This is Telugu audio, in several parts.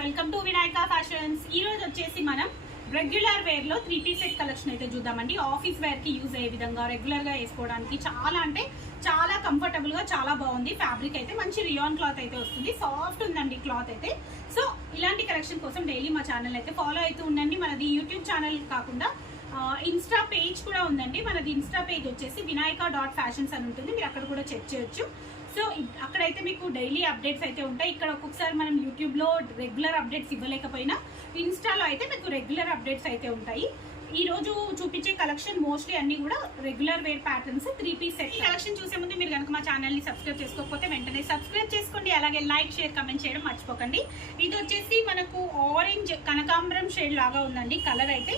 Welcome to Vinayaka fashions. ఈ రోజు వచ్చేసి మనం రెగ్యులర్ వేర్ లో 3-piece సెట్ కలెక్షన్ అయితే చూద్దామండి. ఆఫీస్ వేర్ కి యూజ్ అయ్యే విధంగా రెగ్యులర్ గా వేసుకోవడానికి చాలా కంఫర్టబుల్ గా చాలా బాగుంది. ఫ్యాబ్రిక్ అయితే మంచి రియాన్ క్లాత్ అయితే వస్తుంది, సాఫ్ట్ ఉందండి క్లాత్ అయితే. సో ఇలాంటి కలెక్షన్ కోసం డైలీ మా ఛానల్ అయితే ఫాలో అవుతూ ఉండండి. మనది యూట్యూబ్ ఛానల్ కాకుండా ఇన్స్టా పేజ్ కూడా ఉందండి. మనది ఇన్స్టా పేజ్ వచ్చేసి vinayaka.fashions అని ఉంటుంది, మీరు అక్కడ కూడా చెక్ చేయొచ్చు. సో అక్కడైతే మీకు డైలీ అప్డేట్స్ అయితే ఉంటాయి. ఇక్కడ ఒక్కొక్కసారి మనం యూట్యూబ్లో రెగ్యులర్ అప్డేట్స్ ఇవ్వలేకపోయినా ఇన్స్టాలో అయితే మీకు రెగ్యులర్ అప్డేట్స్ అయితే ఉంటాయి. ఈ రోజు చూపించే కలెక్షన్ మోస్ట్లీ అన్ని కూడా రెగ్యులర్ వేర్ ప్యాటర్న్స్ 3-piece సెట్. ఈ కలెక్షన్ చూసే ముందు మీరు కనుక మా ఛానల్ని సబ్స్క్రైబ్ చేసుకోకపోతే వెంటనే సబ్స్క్రైబ్ చేసుకోండి. అలాగే లైక్, షేర్, కమెంట్ చేయడం మర్చిపోకండి. ఇది వచ్చేసి మనకు ఆరెంజ్ కనకాంబరం షేడ్ లాగా ఉందండి. కలర్ అయితే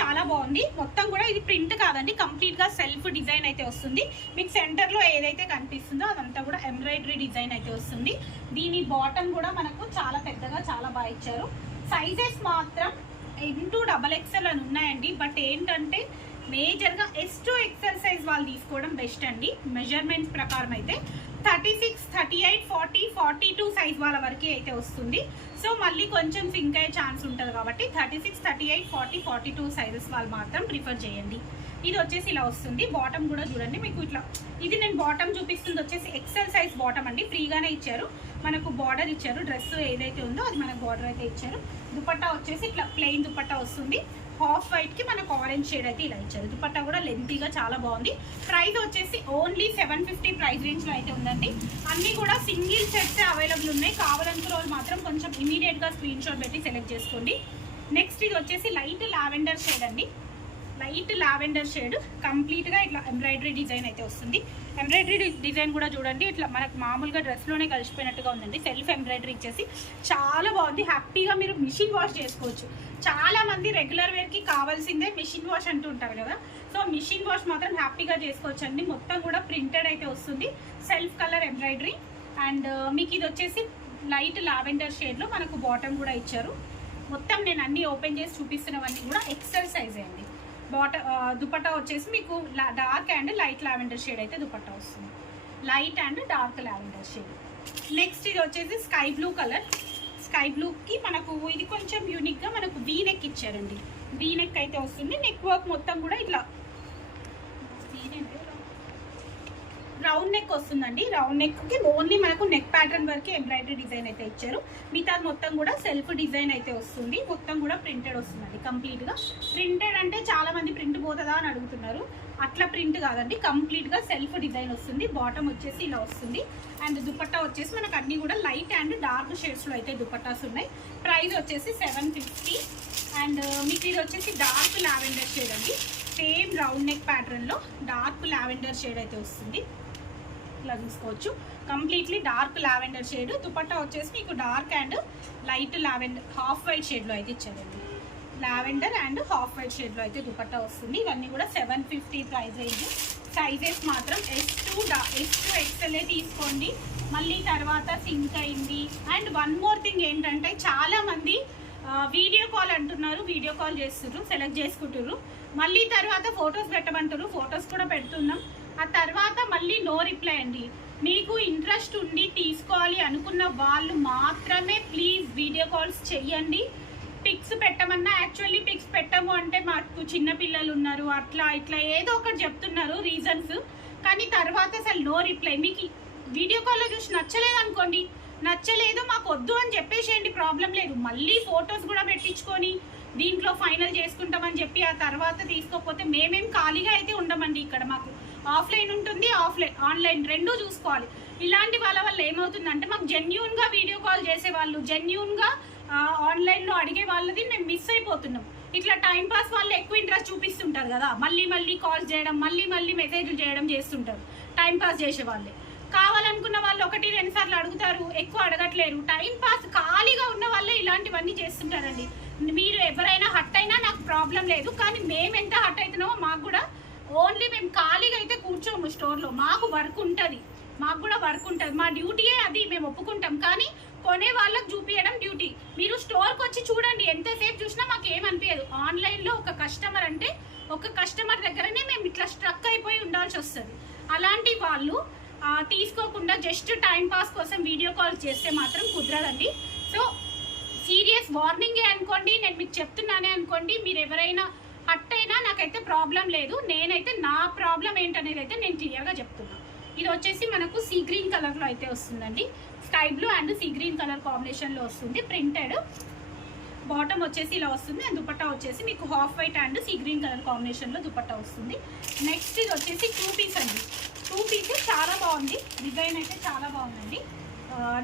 చాలా బాగుంది. మొత్తం కూడా ఇది ప్రింట్ కాదండి, కంప్లీట్ గా సెల్ఫ్ డిజైన్ అయితే వస్తుంది. మీకు సెంటర్ లో ఏదైతే కనిపిస్తుందో అదంతా కూడా ఎంబ్రాయిడరీ డిజైన్ అయితే వస్తుంది. దీని బాటమ్ కూడా మనకు చాలా పెద్దగా చాలా బాగా ఇచ్చారు. సైజెస్ మాత్రం XXL అని ఉన్నాయండి. బట్ ఏంటంటే మేజర్గా S2XL సైజ్ వాళ్ళు తీసుకోవడం బెస్ట్ అండి. మెజర్మెంట్స్ ప్రకారం అయితే 36, 38, 40, 42 సైజ్ వాళ్ళ వరకే అయితే వస్తుంది. సో మళ్ళీ కొంచెం సింక్ అయ్యే ఛాన్స్ ఉంటుంది కాబట్టి 36, 38, 40, 42 సైజెస్ వాళ్ళు మాత్రం ప్రిఫర్ చేయండి. ఇది వచ్చేసి ఇలా వస్తుంది. బాటమ్ కూడా చూడండి మీకు ఇట్లా. ఇది నేను బాటమ్ చూపిస్తుంది వచ్చేసి XL సైజ్ బాటమ్ అండి. ఫ్రీగానే ఇచ్చారు, మనకు బార్డర్ ఇచ్చారు. డ్రెస్ ఏదైతే ఉందో అది మనకు బార్డర్ అయితే ఇచ్చారు. దుపట్టా వచ్చేసి ఇట్లా ప్లెయిన్ దుపట్టా వస్తుంది. హాఫ్ వైట్ కి మనకు ఆరెంజ్ షేడ్ అయితే ఇలా ఇచ్చారు. దుపట్టా కూడా లెంతీగా చాలా బాగుంది. ప్రైస్ వచ్చేసి ఓన్లీ 750 ప్రైస్ రేంజ్ లో అయితే ఉందండి. అన్ని కూడా సింగిల్ సెట్స్ అవైలబుల్ ఉన్నాయి. కావాలనుకున్న వాళ్ళు మాత్రం కొంచెం ఇమీడియట్ గా స్క్రీన్ షాట్ పెట్టి సెలెక్ట్ చేసుకోండి. నెక్స్ట్ ఇది వచ్చేసి లైట్ లావెండర్ షేడ్ అండి. లైట్ లావెండర్ షేడ్ కంప్లీట్ గా ఇట్లా ఎంబ్రాయిడరీ డిజైన్ అయితే వస్తుంది. ఎంబ్రాయిడరీ డిజైన్ కూడా చూడండి ఇట్లా మనకు మామూలుగా డ్రెస్లోనే కలిసిపోయినట్టుగా ఉందండి. సెల్ఫ్ ఎంబ్రాయిడరీ ఇచ్చేసి చాలా బాగుంది. హ్యాపీగా మీరు మిషన్ వాష్ చేసుకోవచ్చు. చాలా మంది రెగ్యులర్ వేర్కి కావాల్సిందే మిషన్ వాష్ అంటూ ఉంటారు కదా. సో మిషన్ వాష్ మాత్రం హ్యాపీగా చేసుకోవచ్చు అండి. మొత్తం కూడా ప్రింటెడ్ అయితే వస్తుంది, సెల్ఫ్ కలర్ ఎంబ్రాయిడరీ. అండ్ మీకు ఇది వచ్చేసి లైట్ లావెండర్ షేడ్లో మనకు బాటమ్ కూడా ఇచ్చారు. మొత్తం నేను అన్ని ఓపెన్ చేసి చూపిస్తున్నవన్నీ కూడా XL సైజే అండి. దుపట్టా వచ్చేసి మీకు dark and light lavender shade అయితే దుపట్టా వస్తుంది. Light and dark lavender shade. Next ఇది వచ్చేసి స్కై బ్లూ కలర్. స్కై బ్లూకి మనకు ఇది కొంచెం యూనిక్గా మనకు వీ నెక్ ఇచ్చారండి. వీ నెక్ అయితే వస్తుంది. నెక్ వర్క్ మొత్తం కూడా ఇట్లా రౌండ్ నెక్ వస్తుందండి. రౌండ్ నెక్కి ఓన్లీ మనకు నెక్ ప్యాటర్న్ వరకు ఎంబ్రాయిడరీ డిజైన్ అయితే ఇచ్చారు. మిగతా మొత్తం కూడా సెల్ఫ్ డిజైన్ అయితే వస్తుంది. మొత్తం కూడా ప్రింటెడ్ వస్తుందండి. కంప్లీట్గా ప్రింటెడ్ అంటే చాలా మంది ప్రింట్ పోతుందా అని అడుగుతున్నారు. అట్లా ప్రింట్ కాదండి, కంప్లీట్గా సెల్ఫ్ డిజైన్ వస్తుంది. బాటమ్ వచ్చేసి ఇలా వస్తుంది. అండ్ దుపట్టా వచ్చేసి మనకు అన్ని కూడా లైట్ అండ్ డార్క్ షేడ్స్లో అయితే దుపట్టాస్ ఉన్నాయి. ప్రైస్ వచ్చేసి 750. అండ్ మీకు ఇది వచ్చేసి డార్క్ లావెండర్ షేడ్ అండి. సేమ్ రౌండ్ నెక్ ప్యాటర్న్లో డార్క్ లావెండర్ షేడ్ అయితే వస్తుంది. ఇలా చూసుకోవచ్చు. Completely dark lavender shade. Dupatta వచ్చేసి మీకు dark and light lavender half white షేడ్లో అయితే ఇచ్చారండి. లావెండర్ అండ్ హాఫ్ వైట్ షేడ్లో అయితే దుపట్టా వస్తుంది. ఇవన్నీ కూడా 750 ప్రైస్ రేంజ్. సైజెస్ మాత్రం S2XL తీసుకోండి. మళ్ళీ తర్వాత సింక్ అయింది. అండ్ వన్ మోర్ థింగ్ ఏంటంటే చాలామంది వీడియో కాల్ అంటున్నారు, వీడియో కాల్ చేస్తున్నారు, సెలెక్ట్ చేసుకుంటున్నారు. మళ్ళీ తర్వాత ఫొటోస్ పెట్టమంటారు, ఫొటోస్ కూడా పెడుతున్నాం. ఆ తర్వాత మళ్ళీ నో రిప్లై అండి. మీకు ఇంట్రెస్ట్ ఉండి తీసుకోవాలి అనుకున్న వాళ్ళు మాత్రమే ప్లీజ్ వీడియో కాల్స్ చెయ్యండి. పిక్స్ పెట్టమన్నా యాక్చువల్లీ పిక్స్ పెట్టము అంటే మాకు చిన్నపిల్లలు ఉన్నారు, అట్లా ఇట్లా ఏదో ఒకటి చెప్తున్నారు రీజన్స్. కానీ తర్వాత అసలు నో రిప్లై. మీకు వీడియో కాల్లో చూసి నచ్చలేదు అనుకోండి, నచ్చలేదు మాకు వద్దు అని చెప్పేసేయండి, ప్రాబ్లం లేదు. మళ్ళీ ఫొటోస్ కూడా పెట్టించుకొని దీంట్లో ఫైనల్ చేసుకుంటామని చెప్పి ఆ తర్వాత తీసుకోకపోతే మేమేం ఖాళీగా అయితే ఉండమండి. ఇక్కడ మాకు ఆఫ్లైన్ ఉంటుంది, ఆన్లైన్ రెండూ చూసుకోవాలి. ఇలాంటి వాళ్ళ వల్ల ఏమవుతుందంటే మాకు జెన్యూన్గా వీడియో కాల్ చేసే వాళ్ళు, జెన్యూన్గా ఆన్లైన్లో అడిగే వాళ్ళది మేము మిస్ అయిపోతున్నాం. ఇట్లా టైంపాస్ వాళ్ళు ఎక్కువ ఇంట్రెస్ట్ చూపిస్తుంటారు కదా, మళ్ళీ కాల్స్ చేయడం, మళ్ళీ మెసేజ్లు చేయడం చేస్తుంటారు టైంపాస్ చేసే వాళ్ళే. కావాలనుకున్న వాళ్ళు 1-2 సార్లు అడుగుతారు, ఎక్కువ అడగట్లేరు. టైంపాస్ ఖాళీగా ఉన్న వాళ్ళే ఇలాంటివన్నీ చేస్తుంటారండి. మీరు ఎవరైనా హట్ అయినా నాకు ప్రాబ్లం లేదు, కానీ మేము ఎంత హట్ అవుతున్నామో మాకు కూడా ఓన్లీ మేము ఖాళీగా అయితే కూర్చోము స్టోర్లో. మాకు వర్క్ ఉంటుంది, మాకు కూడా వర్క్ ఉంటుంది. మా డ్యూటీయే అది, మేము ఒప్పుకుంటాం. కానీ కొనే వాళ్ళకి చూపించడం డ్యూటీ. మీరు స్టోర్కి వచ్చి చూడండి, ఎంతసేపు చూసినా మాకు ఏమనిపించదు. ఆన్లైన్లో ఒక కస్టమర్ అంటే ఒక కస్టమర్ దగ్గరనే మేము ఇట్లా స్ట్రక్ అయిపోయి ఉండాల్సి వస్తుంది. అలాంటి వాళ్ళు తీసుకోకుండా జస్ట్ టైం పాస్ కోసం వీడియో కాల్ చేస్తే మాత్రం కుదరదండి. సో సీరియస్ వార్నింగే అనుకోండి, నేను మీకు చెప్తున్నానే అనుకోండి. మీరు ఎవరైనా హట్ అయినా నాకైతే ప్రాబ్లం లేదు. నేనైతే నా ప్రాబ్లం ఏంటనేది అయితే నేను క్లియర్గా చెప్తున్నాను. ఇది వచ్చేసి మనకు సీ గ్రీన్ కలర్లో అయితే వస్తుందండి. Sky blue and sea green colour కాంబినేషన్లో వస్తుంది. ప్రింటెడ్ బాటమ్ వచ్చేసి ఇలా వస్తుంది. అండ్ దుపట్టా వచ్చేసి మీకు half white and sea green colour కాంబినేషన్లో దుపట్టా వస్తుంది. నెక్స్ట్ ఇది వచ్చేసి 2 పీస్ అండి. 2 పీస్ చాలా బాగుంది. డిజైన్ అయితే చాలా బాగుందండి.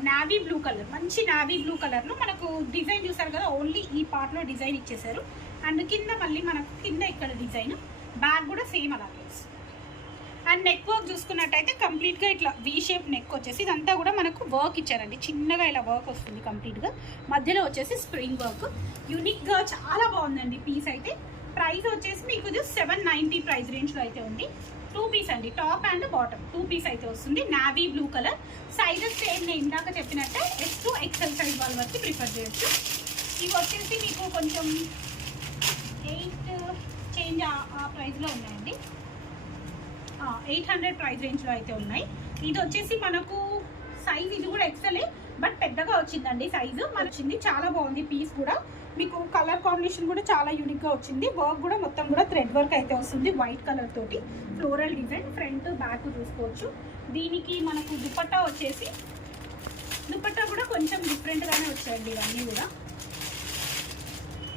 నావీ బ్లూ కలర్, మంచి నావీ బ్లూ కలర్లో మనకు డిజైన్ చూసారు కదా, ఓన్లీ ఈ పార్ట్లో డిజైన్ ఇచ్చేసారు. అండ్ కింద మళ్ళీ మనకు కింద ఇక్కడ డిజైన్, బ్యాక్ కూడా సేమ్ అలాగే వస్తుంది. అండ్ నెక్ వర్క్ చూసుకున్నట్టయితే కంప్లీట్గా ఇట్లా వీ షేప్ నెక్ వచ్చేసి ఇదంతా కూడా మనకు వర్క్ ఇచ్చారండి. చిన్నగా ఇలా వర్క్ వస్తుంది కంప్లీట్గా. మధ్యలో వచ్చేసి స్ప్రింగ్ వర్క్, యూనిక్గా చాలా బాగుందండి పీస్ అయితే. ప్రైస్ వచ్చేసి మీకు ఇది 790 ప్రైస్ రేంజ్లో అయితే ఉంది. 2 పీస్ అండి, టాప్ అండ్ బాటమ్ 2 పీస్ అయితే వస్తుంది. Navy blue colour. Sizes same నేను ఇందాక చెప్పినట్టే S to XL సైజ్ వాళ్ళ వరకు ప్రిఫర్ చేయొచ్చు. ఇవి వచ్చేసి మీకు కొంచెం 8 చేంజ్ ఆ ప్రైస్లో ఉన్నాయండి. 800 ప్రైస్ రేంజ్లో అయితే ఉన్నాయి. ఇది వచ్చేసి మనకు సైజ్ ఇది కూడా ఎక్సెలే, బట్ పెద్దగా వచ్చిందండి సైజు. మన వచ్చింది చాలా బాగుంది పీస్ కూడా. మీకు కలర్ కాంబినేషన్ కూడా చాలా యూనిక్గా వచ్చింది. వర్క్ కూడా మొత్తం కూడా థ్రెడ్ వర్క్ అయితే వస్తుంది. వైట్ కలర్ తోటి ఫ్లోరల్ డిజైన్, ఫ్రంట్ బ్యాక్ చూసుకోవచ్చు. దీనికి మనకు దుపట్టా వచ్చేసి, దుపట్టా కూడా కొంచెం డిఫరెంట్గానే వచ్చాయండి ఇవన్నీ కూడా.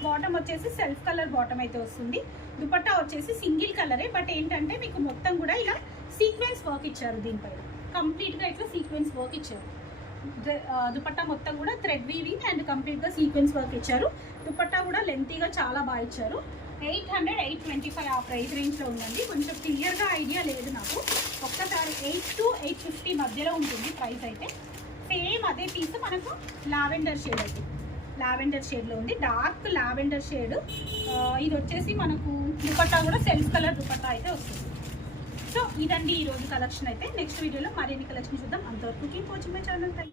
బాటమ్ వచ్చేసి సెల్ఫ్ కలర్ బాటమ్ అయితే వస్తుంది. దుపట్టా వచ్చేసి సింగిల్ కలరే, బట్ ఏంటంటే మీకు మొత్తం కూడా ఇలా సీక్వెన్స్ వర్క్ ఇచ్చారు. దీనిపైన కంప్లీట్గా ఇట్లా సీక్వెన్స్ వర్క్ ఇచ్చారు. దుపట్టా మొత్తం కూడా థ్రెడ్ వీవింగ్ అండ్ కంప్లీట్గా సీక్వెన్స్ వర్క్ ఇచ్చారు. దుపట్టా కూడా లెంతీగా చాలా బాగా ఇచ్చారు. 800, 825 ఆ ప్రైస్ రేంజ్లో ఉందండి. కొంచెం క్లియర్గా ఐడియా లేదు నాకు. ఒక్కసారి 8 to 850 మధ్యలో ఉంటుంది ప్రైస్ అయితే. సేమ్ అదే పీస్ మనకు లావెండర్ షేడ్ అయితే, లావెండర్ షేడ్లో ఉంది. Dark lavender shade. ఇది వచ్చేసి మనకు దుపట్టా కూడా సెల్ఫ్ కలర్ దుపట్టా అయితే వస్తుంది. సో ఇదండి ఈరోజు కలెక్షన్ అయితే. నెక్స్ట్ వీడియోలో మరిన్ని కలెక్షన్ చూద్దాం. అంతవరకు కీప్ వాచింగ్ మై ఛానల్.